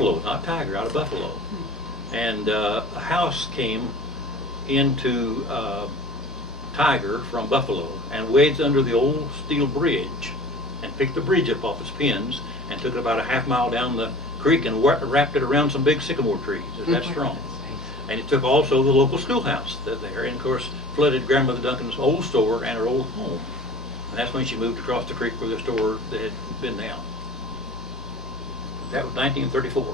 Buffalo, not Tiger, out of Buffalo. And a house came into Tiger from Buffalo and wedged under the old steel bridge and picked the bridge up off its pins and took it about a half mile down the creek and wrapped it around some big sycamore trees. It's that strong. And it took also the local schoolhouse there, and of course flooded Grandmother Duncan's old store and her old home. And that's when she moved across the creek where the store that had been now. That was 1934.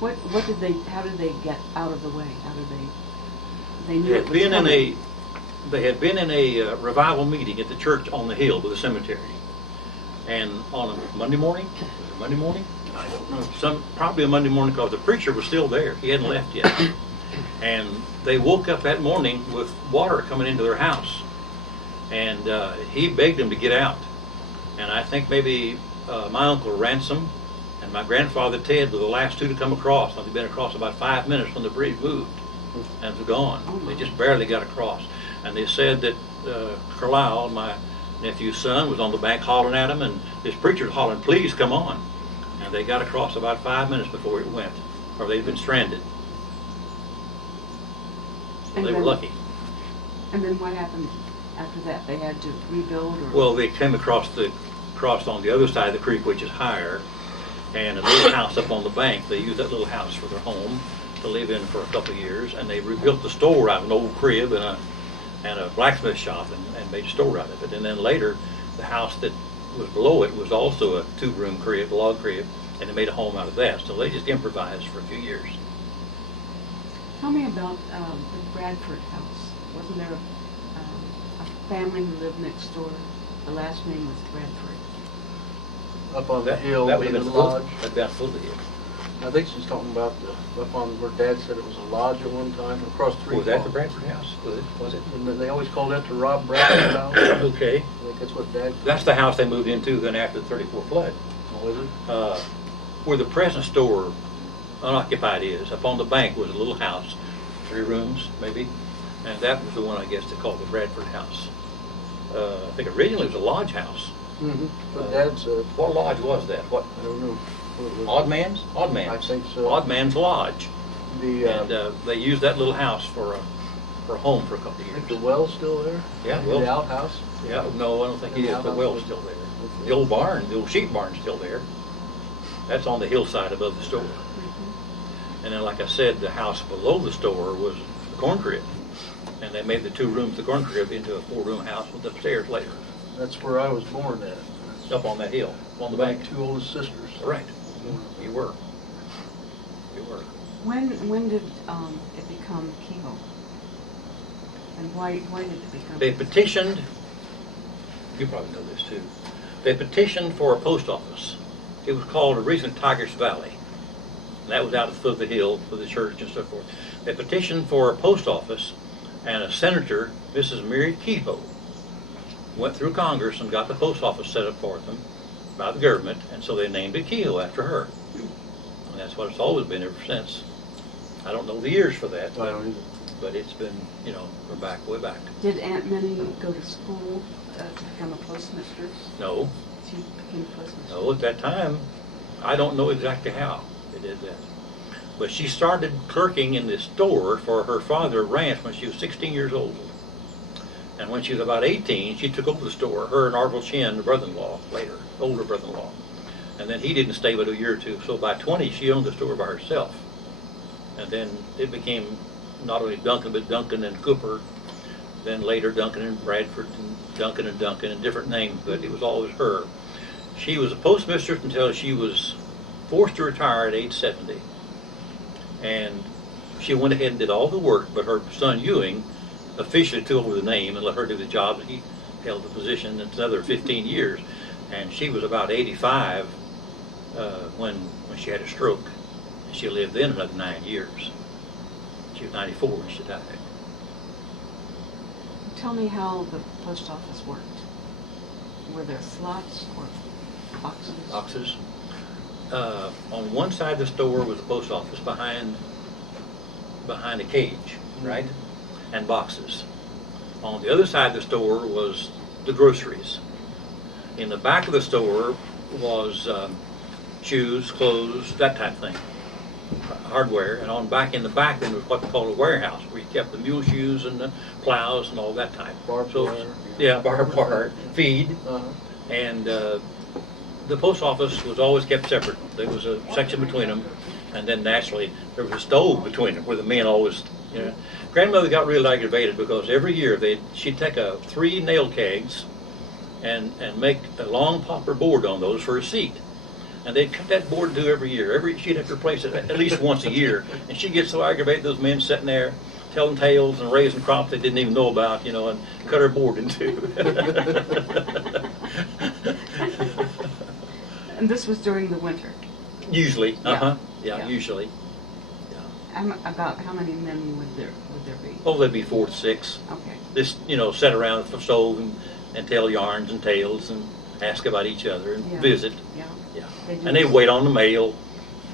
What did they? How did they get out of the way? How did they? They knew it was coming. They had been in a revival meeting at the church on the hill by the cemetery, and on a Monday morning, I don't know, probably a Monday morning because the preacher was still there. He hadn't left yet. And they woke up that morning with water coming into their house. And he begged them to get out. And I think maybe my uncle Ranson and my grandfather Ted were the last two to come across. They'd been across about 5 minutes when the bridge moved and was gone. They just barely got across. And they said that Carlisle, my nephew's son, was on the bank hollering at him, and this preacher was hollering, "Please come on." And they got across about 5 minutes before it went, or they'd been stranded. So they were lucky. And then what happened after that? They had to rebuild? Or? Well, they came across on the other side of the creek, which is higher, and a little house up on the bank. They used that little house for their home to live in for a couple of years, and they rebuilt the store out of an old crib and a blacksmith shop and made a store out of it. And then later, the house that was below it was also a two-room crib, a log crib, and they made a home out of that. So they just improvised for a few years. Tell me about the Bradford house. Wasn't there a family who lived next door? The last name was Bradford. Up on the hill, that would the have been lodge. That'd been full of it. I think she's talking about up on where Dad said it was a lodge at one time, across the street. Was that the Bradford house? Was it? And they always called that the Rob Bradford house. Okay. I think that's what Dad. That's the house they moved into then after the 34 flood. Oh, is it? Where the present store unoccupied is, up on the bank was a little house, 3 rooms maybe, and that was the one I guess they called the Bradford house. I think originally it was a lodge house. Mm-hmm. But Dad said. What lodge was that? What? I don't know. Odd Man's? Odd Man's. I think so. Odd Man's Lodge. And they used that little house for a home for a couple of I years. think the well's still there? Yeah, The outhouse? Yeah, no, I don't think it is. The well's still there. Okay. The old barn, the old sheep barn's still there. That's on the hillside above the store. And then, like I said, the house below the store was the corn crib. And they made the 2 rooms, the corn crib, into a 4-room house with upstairs later. That's where I was born at. Up on that hill, on the bank. My 2 oldest sisters. Right. You were. You were. When did it become Kehoe? And why did it become? They petitioned, you probably know this too, they petitioned for a post office. It was called originally Tigers Valley. And that was out at the foot of the hill for the church and so forth. They petitioned for a post office, and a senator, Mrs. Mary Kehoe, went through Congress and got the post office set up for them by the government, and so they named it Kehoe after her. And that's what it's always been ever since. I don't know the years for that, I don't either. but it's been, we're back, way back. Did Aunt Minnie go to school to become a postmistress? No, She became a postmistress. no, at that time, I don't know exactly how they did that. But she started clerking in this store for her father, Ranson, when she was 16 years old. And when she was about 18, she took over the store, her and Orville Chinn, the brother-in-law, later, older brother-in-law. And then he didn't stay but a year or two, so by 20, she owned the store by herself. And then it became not only Duncan, but Duncan and Cooper, then later Duncan and Bradford, and Duncan and different names, but it was always her. She was a postmistress until she was forced to retire at age 70. And she went ahead and did all the work, but her son Ewing officially took over the name and let her do the job. He held the position another 15 years, and she was about 85 when she had a stroke. She lived then another 9 years. She was 94 when she died. Tell me how the post office worked. Were there slots or boxes? Boxes. On one side of the store was the post office behind a cage, right? And boxes. On the other side of the store was the groceries. In the back of the store was shoes, clothes, that type of thing. hardware, and back in the back then was what they called a warehouse, where you kept the mule shoes and the plows and all that type. Barbed So, wire. yeah, barbed wire, feed, Uh-huh. and the post office was always kept separate. There was a section between them, and then naturally there was a stove between them where the men always, you know. Grandmother got real aggravated because every year she'd take 3 nail kegs and make a long popper board on those for a seat. And they'd cut that board in two every year. She'd have to replace it at least once a year. And she'd get so aggravated, those men sitting there telling tales and raising crops they didn't even know about, you know, and cut her board in two. And this was during the winter. Usually, Yeah. Yeah, usually. About how many men would there be? Oh, there'd be 4 to 6. Okay. Just, you know, sit around the stove and tell yarns and tales and ask about each other and Yeah. visit. Yeah. Yeah. They And they'd wait on the mail.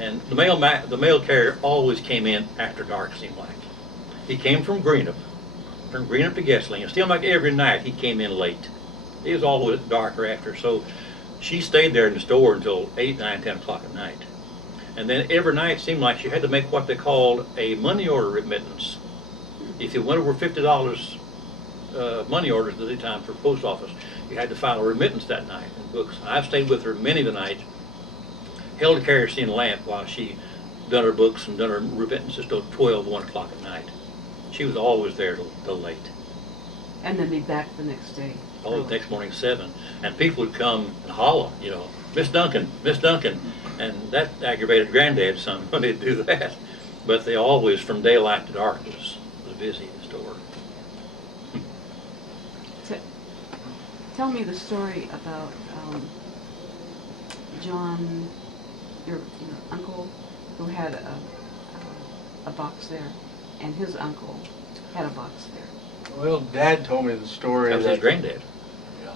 And the mail carrier always came in after dark, seemed like. He came from Greenup to Guessling, and seemed like every night he came in late. It was always darker after, so she stayed there in the store until 8, 9, 10 o'clock at night. And then every night it seemed like she had to make what they called a money order remittance. If you went over $50 money orders at the time for post office, you had to file a remittance that night in books. And I've stayed with her many of the nights, held a kerosene lamp while she done her books and done her remittances till 12, 1 o'clock at night. She was always there till late. And then be back the next day. Oh, the next morning 7. And people would come and holler, you know, Miss Duncan, Miss Duncan. And that aggravated Granddad some when they'd do that. But they always, from daylight to dark, was busy in the store. Tell me the story about John, your uncle, who had a box there, and his uncle had a box there. Well, Dad told me the story That was his granddad. Yeah.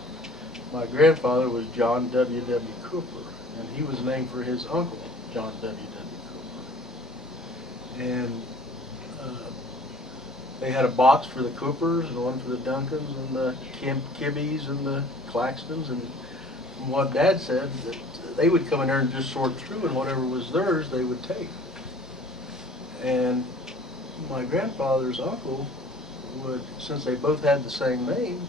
My grandfather was John W.W. Cooper, and he was named for his uncle, John W.W. Cooper. And they had a box for the Coopers and one for the Duncans and the Kibbys and the Claxtons. And from what Dad said, that they would come in there and just sort through, and whatever was theirs, they would take. And my grandfather's uncle would, since they both had the same name,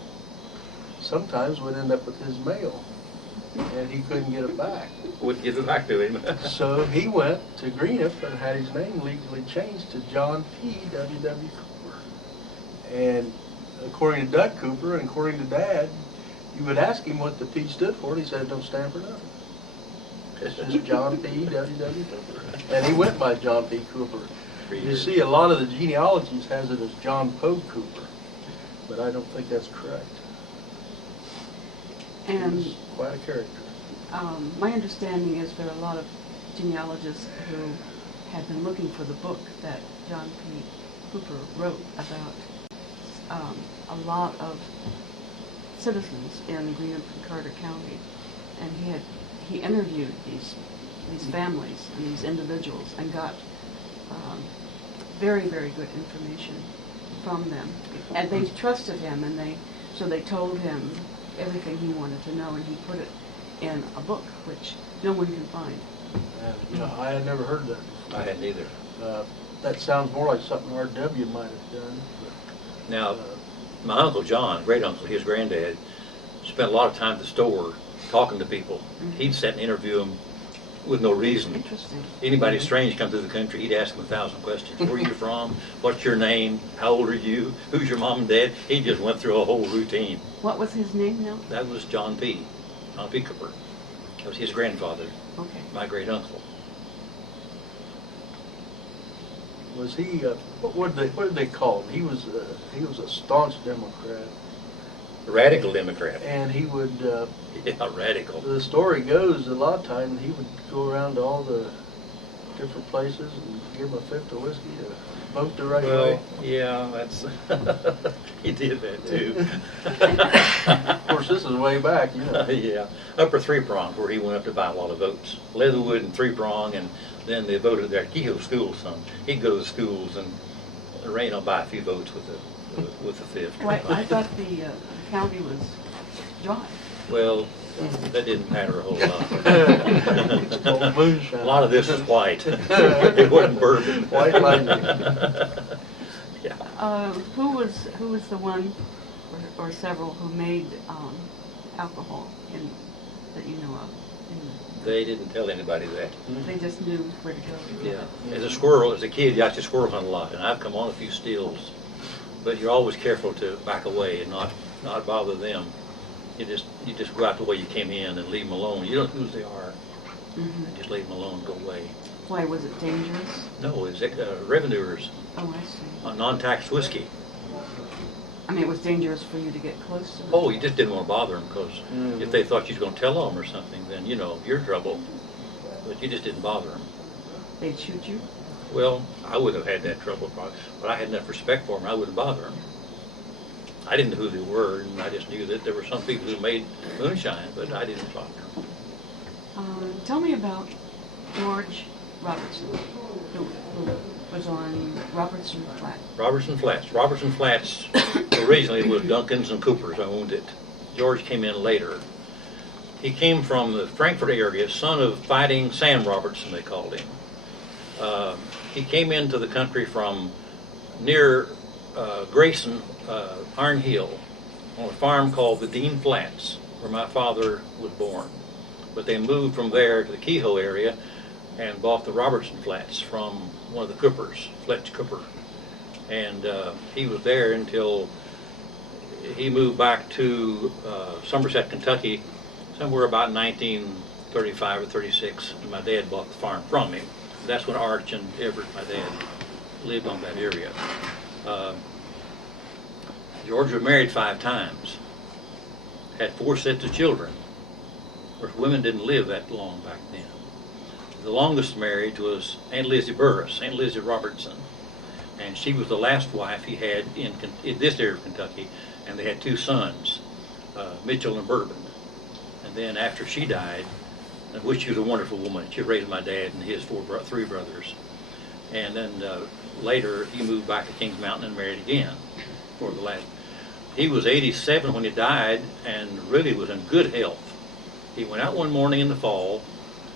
sometimes would end up with his mail, and he couldn't get it back. Wouldn't give it back to him. So he went to Greenup and had his name legally changed to John P. W.W. Cooper. And according to Doug Cooper and according to Dad, you would ask him what the P stood for, and he said it don't stand for nothing. It's just John P. W.W. Cooper. And he went by John P. Cooper. You see, a lot of the genealogies has it as John Poe Cooper, but I don't think that's correct. And He's quite a character. my understanding is there are a lot of genealogists who have been looking for the book that John P. Cooper wrote about a lot of citizens in Greenup and Carter County, and he interviewed these families and these individuals and got very, very good information from them. And they trusted him, and so they told him everything he wanted to know, and he put it in a book, which no one can find. And, I had never heard that before. I hadn't either. That sounds more like something R.W. might have done. Now, my Uncle John, great uncle, his granddad, spent a lot of time at the store talking to people. Mm-hmm. He'd sit and interview them with no reason. Interesting. Anybody strange come through the country, he'd ask them 1,000 questions. Where are you from? What's your name? How old are you? Who's your mom and dad? He just went through a whole routine. What was his name now? That was John P. Cooper. That was his grandfather, Okay. my great uncle. Was he? What did they call him? He was a staunch Democrat, Radical Democrat. and he would. Yeah, radical. The story goes a lot of times he would go around to all the different places and give them a fifth of whiskey to vote the right way. Well, yeah, that's, he did that too. Of course, this is way back, you know. Yeah, Upper Three Prong, where he went up to buy a lot of votes. Leatherwood and Three Prong, and then they voted there. Kehoe schools some. He'd go to the schools and rain on by a few votes with the fifth. Well, I thought the county was dry. Well, That didn't matter a whole lot. Old moonshine. A lot of this is white. It wasn't bourbon. White lightning. Yeah. Who was the one or several who made alcohol that you know of? They didn't tell anybody that. They just knew where to go. Yeah. As a squirrel, as a kid, you used to squirrel hunt a lot, and I've come on a few stills. But you're always careful to back away and not bother them. You just go out the way you came in and leave them alone. You don't know who they are. Mm-hmm. And just leave them alone, go away. Why, was it dangerous? No, it's revenuers Oh, I see. on non-taxed whiskey. I mean, it was dangerous for you to get close to them? Oh, you just didn't want to bother them because if they thought you was going to tell them or something, then, you know, you're in trouble. But you just didn't bother them. They'd shoot you? Well, I would have had that trouble probably, but I had enough respect for them, I wouldn't bother them. I didn't know who they were, and I just knew that there were some people who made moonshine, but I didn't bother them. Tell me about George Robertson, who was on Robertson Flat. Robertson Flats. Robertson Flats originally was Duncan's and Cooper's, owned it. George came in later. He came from the Frankfurt area, son of Fighting Sam Robertson, they called him. He came into the country from near Grayson, Iron Hill, on a farm called the Dean Flats, where my father was born. But they moved from there to the Kehoe area and bought the Robertson Flats from one of the Coopers, Fletcher Cooper. And he was there until he moved back to Somerset, Kentucky, somewhere about 1935 or 36, and my dad bought the farm from him. That's when Arch and Everett, my dad, lived on that area. George was married 5 times, had 4 sets of children. Of course, women didn't live that long back then. The longest marriage was Aunt Lizzie Burris, Aunt Lizzie Robertson, and she was the last wife he had in this area of Kentucky, and they had 2 sons, Mitchell and Bourbon. And then after she died, which she was a wonderful woman, she raised my dad and his 3 brothers. And then later he moved back to Kings Mountain and married again for the last. He was 87 when he died and really was in good health. He went out one morning in the fall,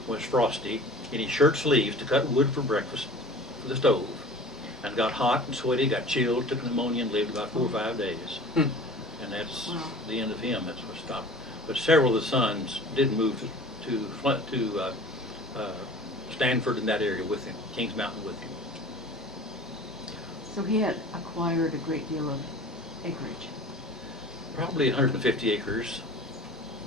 when it was frosty, in his shirt sleeves to cut wood for breakfast for the stove. And got hot and sweaty, got chilled, took pneumonia and lived about 4 or 5 days. And that's the end of him, that's what stopped. But several of the sons did move to Stanford in that area with him, Kings Mountain with him. So he had acquired a great deal of acreage. Probably 150 acres.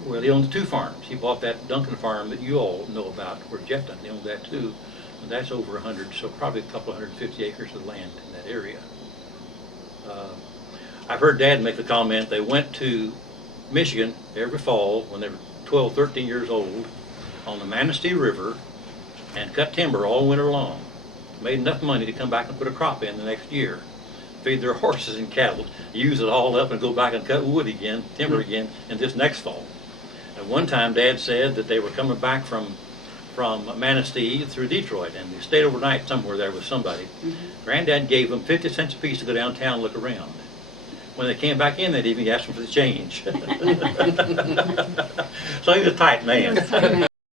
Well, he owned 2 farms. He bought that Duncan farm that you all know about, where Jeff Duncan, he owned that too. And that's over 100, so probably a couple 150 acres of land in that area. I've heard Dad make the comment they went to Michigan every fall when they were 12, 13 years old on the Manistee River and cut timber all winter long. Made enough money to come back and put a crop in the next year. Feed their horses and cattle, use it all up and go back and cut wood again, timber again, in this next fall. At one time, Dad said that they were coming back from Manistee through Detroit, and they stayed overnight somewhere there with somebody. Granddad gave them 50 cents a piece to go downtown and look around. When they came back in that evening, he asked them for the change. So he was a tight man.